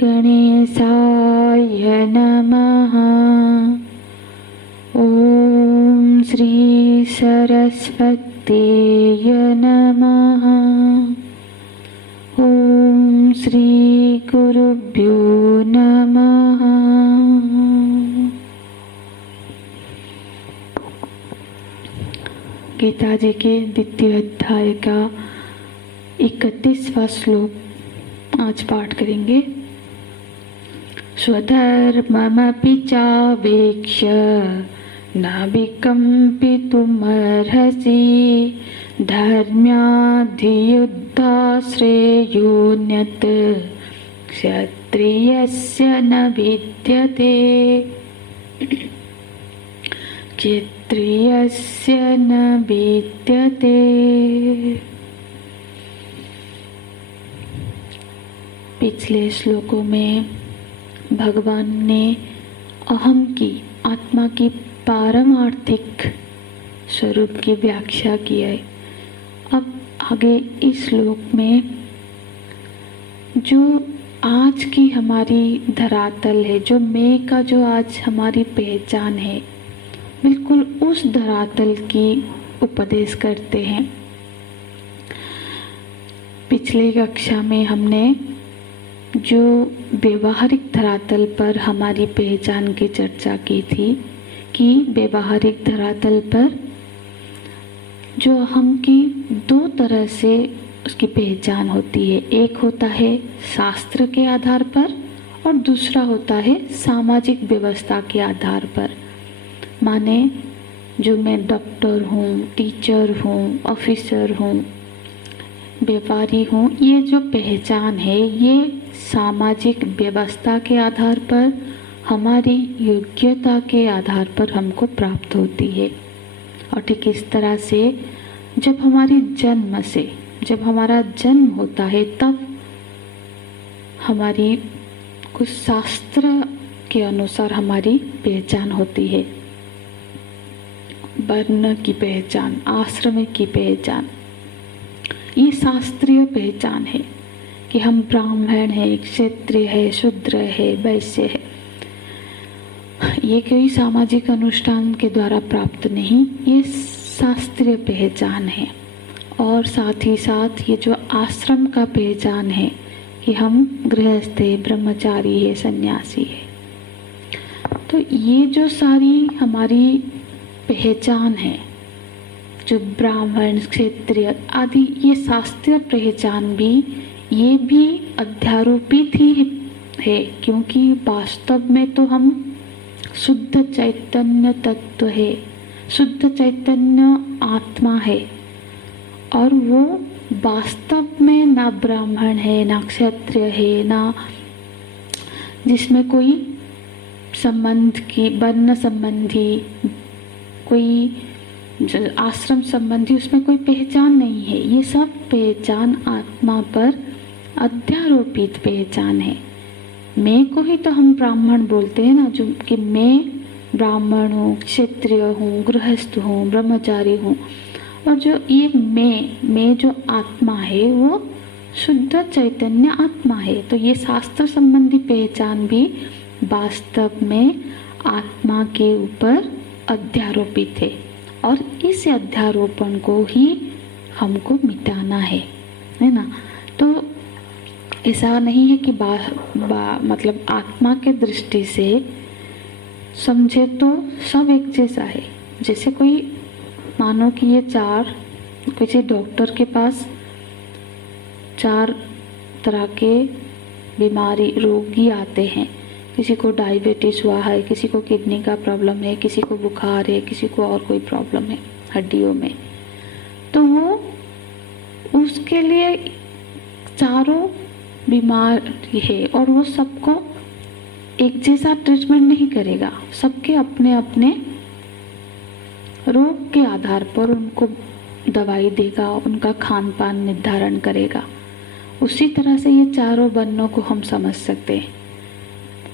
गणेशाय नमः। ॐ श्री सरस्वत्यै नमः। ॐ श्री गुरुभ्यो नमः। गीता जी के द्वितीय अध्याय का 31वां श्लोक आज पाठ करेंगे। स्वधर्ममपि चावेक्ष्य न विकम्पितुमर्हसि धर्म्याधियुद्धाश्रेयोऽन्यत् क्षत्रियस्य न विद्यते। क्षत्रियस्य न विद्यते। पिछले श्लोकों में भगवान ने अहम की, आत्मा की पारमार्थिक स्वरूप की व्याख्या की है। अब आगे इस श्लोक में जो आज की हमारी धरातल है, जो मैं का जो आज हमारी पहचान है, बिल्कुल उस धरातल की उपदेश करते हैं। पिछले कक्षा में हमने जो व्यवहारिक धरातल पर हमारी पहचान की चर्चा की थी कि व्यवहारिक धरातल पर जो हम की दो तरह से उसकी पहचान होती है। एक होता है शास्त्र के आधार पर और दूसरा होता है सामाजिक व्यवस्था के आधार पर। माने जो मैं डॉक्टर हूँ, टीचर हूँ, ऑफिसर हूँ, व्यापारी हूँ, ये जो पहचान है ये सामाजिक व्यवस्था के आधार पर, हमारी योग्यता के आधार पर हमको प्राप्त होती है। और ठीक इस तरह से जब हमारा जन्म होता है तब हमारी कुछ शास्त्र के अनुसार हमारी पहचान होती है। वर्ण की पहचान, आश्रम की पहचान, ये शास्त्रीय पहचान है कि हम ब्राह्मण है, क्षत्रिय है, शूद्र है, वैश्य है। ये कोई सामाजिक अनुष्ठान के द्वारा प्राप्त नहीं, ये शास्त्रीय पहचान है। और साथ ही साथ ये जो आश्रम का पहचान है कि हम गृहस्थ है, ब्रह्मचारी है, सन्यासी है। तो ये जो सारी हमारी पहचान है, जो ब्राह्मण, क्षत्रिय आदि, ये शास्त्रीय पहचान भी, ये भी अध्यारोपित ही है, क्योंकि वास्तव में तो हम शुद्ध चैतन्य तत्व है, शुद्ध चैतन्य आत्मा है। और वो वास्तव में ना ब्राह्मण है, ना क्षत्रिय है, ना जिसमें कोई संबंध की, वर्ण संबंधी, कोई आश्रम संबंधी उसमें कोई पहचान नहीं है। ये सब पहचान आत्मा पर अध्यारोपित पहचान है। मैं को ही तो हम ब्राह्मण बोलते हैं ना, जो कि मैं ब्राह्मण हूँ, क्षत्रिय हूँ, गृहस्थ हूँ, ब्रह्मचारी हूँ। और जो ये मैं जो आत्मा है वो शुद्ध चैतन्य आत्मा है। तो ये शास्त्र संबंधी पहचान भी वास्तव में आत्मा के ऊपर अध्यारोपित है। और इस अध्यारोपण को ही हमको मिटाना है ना। तो ऐसा नहीं है कि मतलब आत्मा के दृष्टि से समझे तो सब एक जैसा है। जैसे कोई मानो कि ये किसी डॉक्टर के पास 4 तरह के बीमारी रोगी आते हैं। किसी को डायबिटीज हुआ है, किसी को किडनी का प्रॉब्लम है, किसी को बुखार है, किसी को और कोई प्रॉब्लम है हड्डियों में। तो वो उसके लिए चारों बीमारी है और वो सबको एक जैसा ट्रीटमेंट नहीं करेगा। सबके अपने अपने रोग के आधार पर उनको दवाई देगा, उनका खान पान निर्धारण करेगा। उसी तरह से ये चारों वर्णों को हम समझ सकते हैं।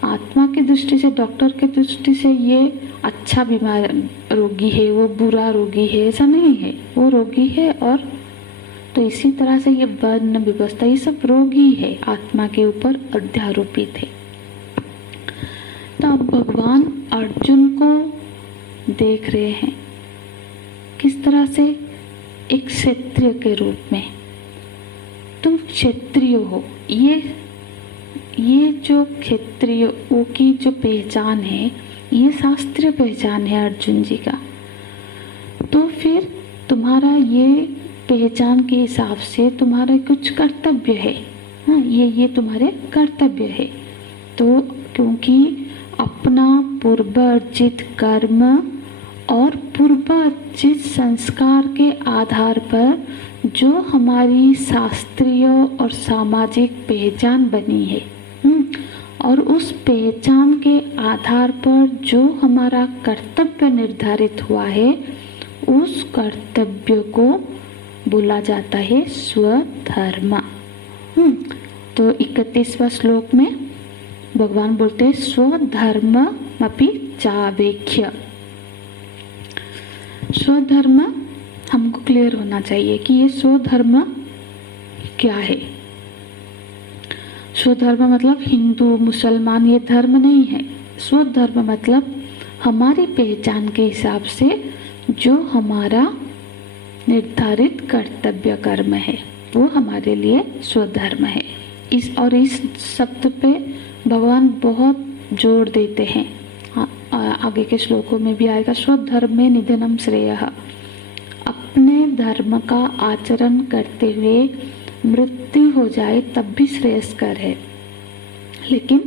आत्मा की दृष्टि से, डॉक्टर की दृष्टि से ये अच्छा बीमार रोगी है, वो बुरा रोगी है, ऐसा नहीं है। वो रोगी है और तो इसी तरह से ये वर्ण व्यवस्था, ये सब रोग ही है, आत्मा के ऊपर अध्यारोपित है। तो अब भगवान अर्जुन को देख रहे हैं किस तरह से, एक क्षत्रिय के रूप में। तुम क्षत्रिय हो, ये जो क्षत्रियों की जो पहचान है, ये शास्त्रीय पहचान है अर्जुन जी का। तो फिर तुम्हारा ये पहचान के हिसाब से तुम्हारा कुछ कर्तव्य है। हाँ, ये तुम्हारे कर्तव्य है। तो क्योंकि अपना पूर्व अर्जित कर्म और पूर्व अर्जित संस्कार के आधार पर जो हमारी शास्त्रीय और सामाजिक पहचान बनी है, और उस पहचान के आधार पर जो हमारा कर्तव्य निर्धारित हुआ है, उस कर्तव्य को बोला जाता है स्वधर्म। तो 31वां श्लोक में भगवान बोलते हैं स्वधर्म अपि चावेक्ष्य। स्वधर्म हमको क्लियर होना चाहिए कि ये स्वधर्म क्या है। स्वधर्म मतलब हिंदू मुसलमान ये धर्म नहीं है। स्वधर्म मतलब हमारी पहचान के हिसाब से जो हमारा निर्धारित कर्तव्य कर्म है, वो हमारे लिए स्वधर्म है। इस शब्द पे भगवान बहुत जोर देते हैं। आगे के श्लोकों में भी आएगा, स्वधर्मे निधनम श्रेयः। अपने धर्म का आचरण करते हुए मृत्यु हो जाए तब भी श्रेयस्कर है, लेकिन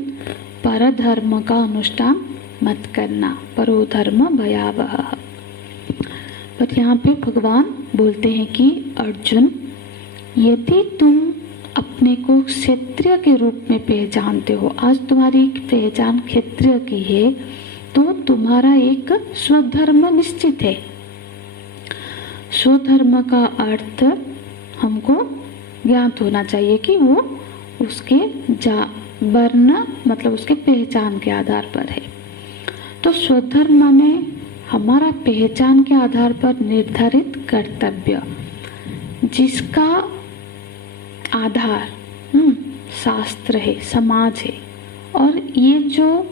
परधर्म का अनुष्ठान मत करना, परो धर्म भयावह। पर यहाँ पे भगवान बोलते हैं कि अर्जुन, यदि तुम अपने को क्षत्रिय के रूप में पहचानते हो, आज तुम्हारी पहचान क्षत्रिय की है, तो तुम्हारा एक स्वधर्म निश्चित है। स्वधर्म का अर्थ हमको ज्ञात होना चाहिए कि वो उसके वर्ण मतलब उसके पहचान के आधार पर है। तो स्वधर्म माने हमारा पहचान के आधार पर निर्धारित कर्तव्य, जिसका आधार शास्त्र है, समाज है। और ये जो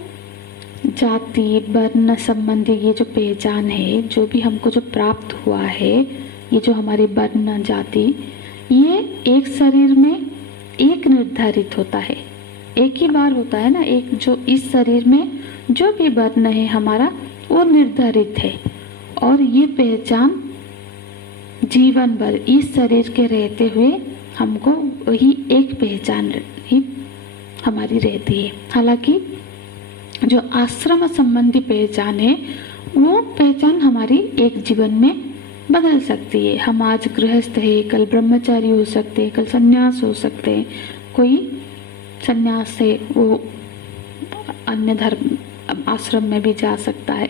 जाति वर्ण संबंधी ये जो पहचान है, जो भी हमको जो प्राप्त हुआ है, ये जो हमारी वर्ण जाति, ये एक शरीर में एक निर्धारित होता है, एक ही बार होता है ना। एक जो इस शरीर में जो भी वर्ण है हमारा, वो निर्धारित है। और ये पहचान जीवन भर इस शरीर के रहते हुए हमको वही एक पहचान ही हमारी रहती है। हालांकि जो आश्रम संबंधी पहचान है, वो पहचान हमारी एक जीवन में बदल सकती है। हम आज गृहस्थ है, कल ब्रह्मचारी हो सकते हैं, कल सन्यास हो सकते हैं। कोई सन्यास से वो अन्य धर्म आश्रम में भी जा सकता है।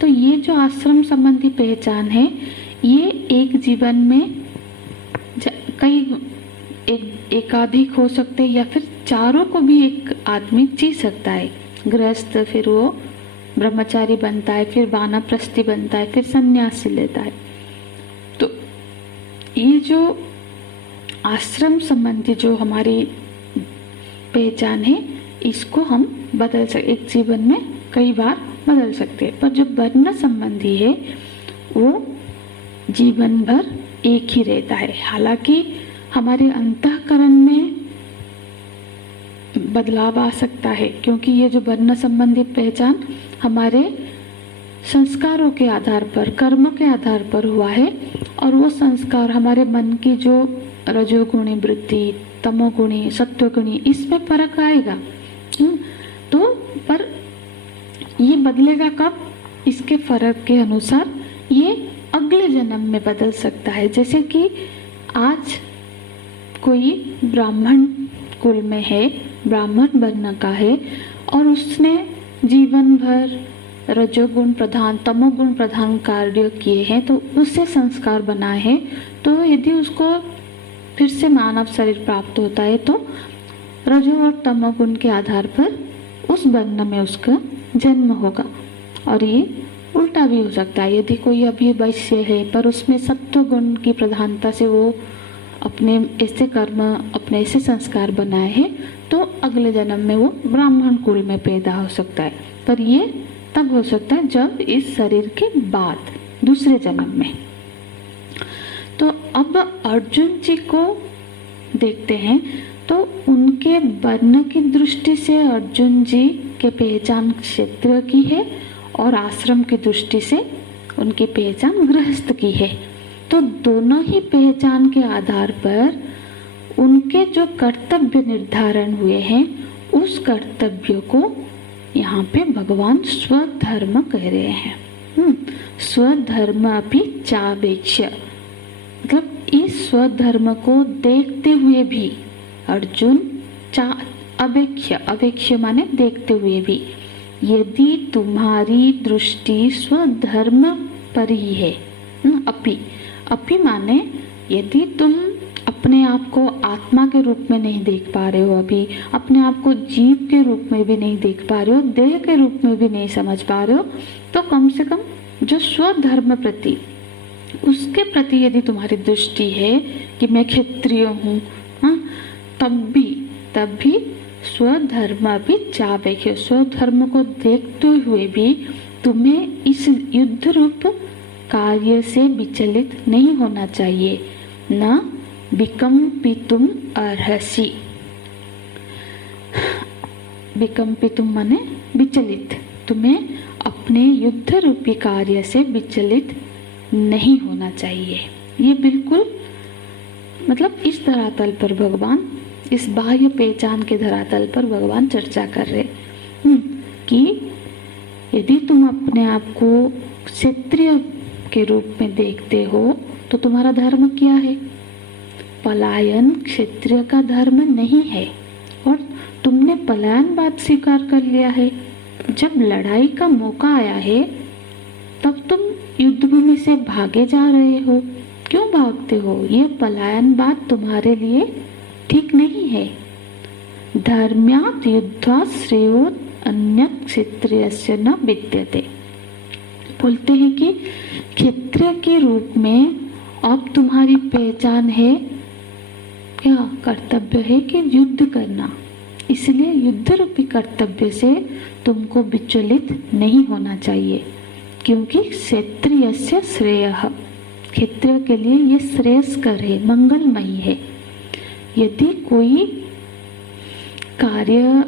तो ये जो आश्रम संबंधी पहचान है, ये एक जीवन में कई एकाधिक हो सकते हैं, या फिर चारों को भी एक आदमी जी सकता है। गृहस्थ, फिर वो ब्रह्मचारी बनता है, फिर वानप्रस्थी बनता है, फिर सन्यासी लेता है। तो ये जो आश्रम संबंधी जो हमारी पहचान है, इसको हम बदल सकते, एक जीवन में कई बार बदल सकते हैं। पर जो वर्ण संबंधी है, वो जीवन भर एक ही रहता है। हालांकि हमारे अंतःकरण में बदलाव आ सकता है, क्योंकि ये जो वर्ण संबंधी पहचान हमारे संस्कारों के आधार पर, कर्मों के आधार पर हुआ है। और वो संस्कार हमारे मन की जो रजोगुणी वृत्ति, तमोगुणी, सत्वगुणी, इसमें फर्क आएगा। तो पर ये बदलेगा कब? इसके फर्क के अनुसार ये अगले जन्म में बदल सकता है। जैसे कि आज कोई ब्राह्मण कुल में है, ब्राह्मण वर्ण का है, और उसने जीवन भर रजोगुण प्रधान, तमोगुण प्रधान कार्य किए हैं, तो उससे संस्कार बनाए हैं। तो यदि उसको फिर से मानव शरीर प्राप्त होता है, तो रजो और तमोगुण के आधार पर उस वर्ण में उसका जन्म होगा। और ये उल्टा भी हो सकता है, यदि कोई अभी वैश्य है पर उसमें सत्वगुण की प्रधानता से वो अपने ऐसे कर्म, अपने ऐसे संस्कार बनाए हैं, तो अगले जन्म में वो ब्राह्मण कुल में पैदा हो सकता है। पर ये तब हो सकता है जब इस शरीर के बाद दूसरे जन्म में। तो अब अर्जुन जी को देखते हैं, तो उनके वर्ण की दृष्टि से अर्जुन जी के पहचान क्षेत्र की है और आश्रम की दृष्टि से उनकी पहचान गृहस्थ की है। तो दोनों ही पहचान के आधार पर उनके जो कर्तव्य निर्धारण हुए हैं, उस कर्तव्य को यहाँ पे भगवान स्वधर्म कह रहे हैं। स्वधर्म अपि चावेक्ष्य, मतलब इस स्वधर्म को देखते हुए भी अर्जुन अवेक्ष्य, अवेक्ष्य माने देखते हुए भी, यदि तुम्हारी दृष्टि स्वधर्म पर ही है, अपि माने यदि तुम अपने आप को आत्मा के रूप में नहीं देख पा रहे हो, अभी अपने आप को जीव के रूप में भी नहीं देख पा रहे हो, देह के रूप में भी नहीं समझ पा रहे हो, तो कम से कम जो स्वधर्म प्रति, उसके प्रति यदि तुम्हारी दृष्टि है कि मैं क्षत्रिय हूँ, तब भी स्वधर्म भी चावेक्ष्य, स्वधर्म को देखते हुए भी तुम्हें इस युद्ध रूप कार्य से विचलित नहीं होना चाहिए। न विकम्पितुम अर्हसि, विकम्पितुम माने विचलित, तुम्हें अपने युद्ध रूपी कार्य से विचलित नहीं होना चाहिए। ये बिल्कुल मतलब इस धरातल पर भगवान, इस बाह्य पहचान के धरातल पर भगवान चर्चा कर रहे कि यदि तुम अपने आप को क्षत्रिय के रूप में देखते हो, तो तुम्हारा धर्म क्या है? पलायन क्षत्रिय का धर्म नहीं है, और तुमने पलायनवाद स्वीकार कर लिया है। जब लड़ाई का मौका आया है, तब तुम युद्धभूमि से भागे जा रहे हो। क्यों भागते हो? ये पलायनवाद तुम्हारे लिए ठीक नहीं है। धर्म्यात् युद्धात् श्रेयो अन्यत् क्षत्रियस्य न विद्यते। बोलते हैं कि क्षत्रिय के रूप में अब तुम्हारी पहचान है, क्या कर्तव्य है कि युद्ध करना। इसलिए युद्ध रूपी कर्तव्य से तुमको विचलित नहीं होना चाहिए, क्योंकि क्षत्रियस्य श्रेयः, क्षत्रिय के लिए ये श्रेयस्कर है, मंगलमयी है। यदि कोई कार्य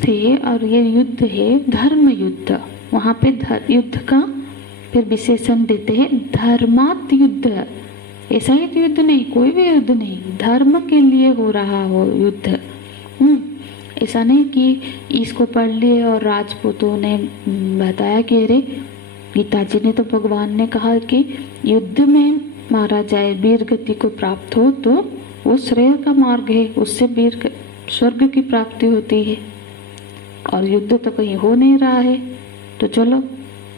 थे और ये युद्ध है, धर्म युद्ध, वहाँ पे युद्ध का फिर विशेषण देते हैं धर्मात् युद्ध। ऐसा ही युद्ध नहीं, कोई भी युद्ध नहीं, धर्म के लिए हो रहा हो युद्ध। ऐसा नहीं कि इसको पढ़ लिए और राजपूतों ने बताया कि अरे गीता जी ने तो, भगवान ने कहा कि युद्ध में मारा जाए, वीर गति को प्राप्त हो, तो वो श्रेय का मार्ग है, उससे वीर स्वर्ग की प्राप्ति होती है। और युद्ध तो कहीं हो नहीं रहा है, तो चलो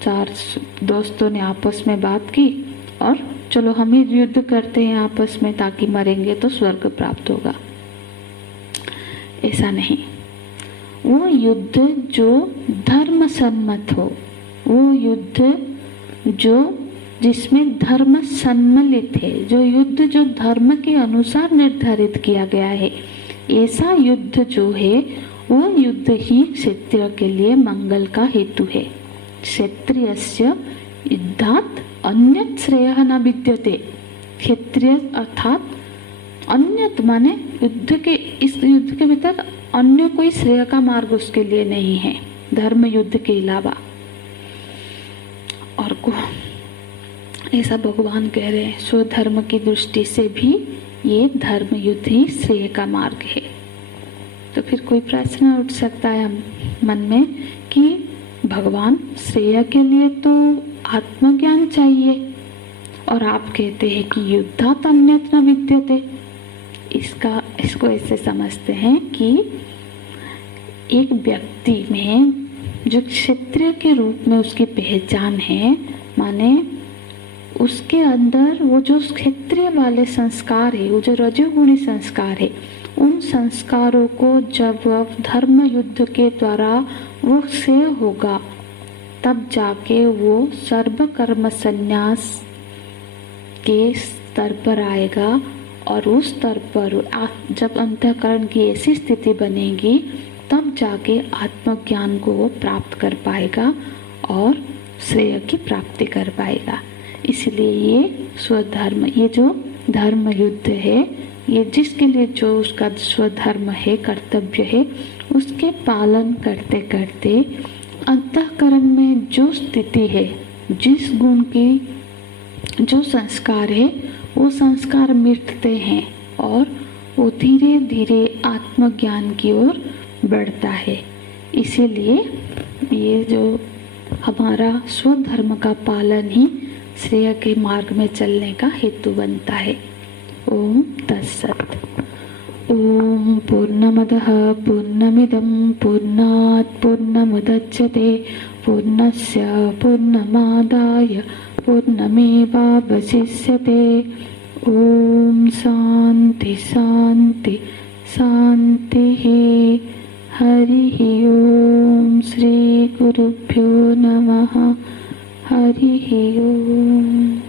4 दोस्तों ने आपस में बात की और चलो हम ही युद्ध करते हैं आपस में, ताकि मरेंगे तो स्वर्ग प्राप्त होगा। ऐसा नहीं, वो युद्ध जो धर्म सम्मत हो, वो युद्ध जो जिसमें धर्म सम्मिलित है, जो युद्ध जो धर्म के अनुसार निर्धारित किया गया है, ऐसा युद्ध जो है वो युद्ध ही क्षत्रिय के लिए मंगल का हेतु है। क्षत्रियस्य युद्धात् अन्यत् श्रेयः न विद्यते। क्षत्रिय अर्थात अन्यत माने युद्ध के, इस युद्ध के भीतर अन्य कोई श्रेय का मार्ग उसके लिए नहीं है, धर्म युद्ध के अलावा। और को ऐसा भगवान कह रहे हैं, स्वधर्म की दृष्टि से भी ये धर्म युद्ध ही श्रेय का मार्ग है। तो फिर कोई प्रश्न उठ सकता है मन में कि भगवान श्रेय के लिए तो आत्मज्ञान चाहिए, और आप कहते हैं कि युद्धात् अन्यत् न विद्यते। इसको ऐसे समझते हैं कि एक व्यक्ति में जो क्षत्रिय के रूप में उसकी पहचान है, माने उसके अंदर वो जो क्षत्रिय वाले संस्कार है, वो जो रजोगुणी संस्कार है, उन संस्कारों को जब धर्म युद्ध के द्वारा वो क्षय होगा, तब जाके वो सर्व कर्म संन्यास के स्तर पर आएगा और उस स्तर पर जब अंतःकरण की ऐसी स्थिति बनेगी तब जाके आत्मज्ञान को वो प्राप्त कर पाएगा और श्रेय की प्राप्ति कर पाएगा। इसलिए ये स्वधर्म, ये जो धर्म युद्ध है, ये जिसके लिए जो उसका स्वधर्म है, कर्तव्य है, उसके पालन करते करते अंतःकरण में जो स्थिति है, जिस गुण की जो संस्कार है, वो संस्कार मिटते हैं और वो धीरे धीरे आत्मज्ञान की ओर बढ़ता है। इसीलिए ये जो हमारा स्वधर्म का पालन ही श्रेय के मार्ग में चलने का हेतु बनता है। ओम तत्सत। ओम पूर्णमदः पूर्णमिदं पूर्णात् पूर्णमुदच्यते पूर्णस्य पूर्णमादाय पूर्णमेवावशिष्यते। ओम शांति शांति शांतिः। हरिः ओम। श्री गुरुभ्यो नमः। हरिः ओम।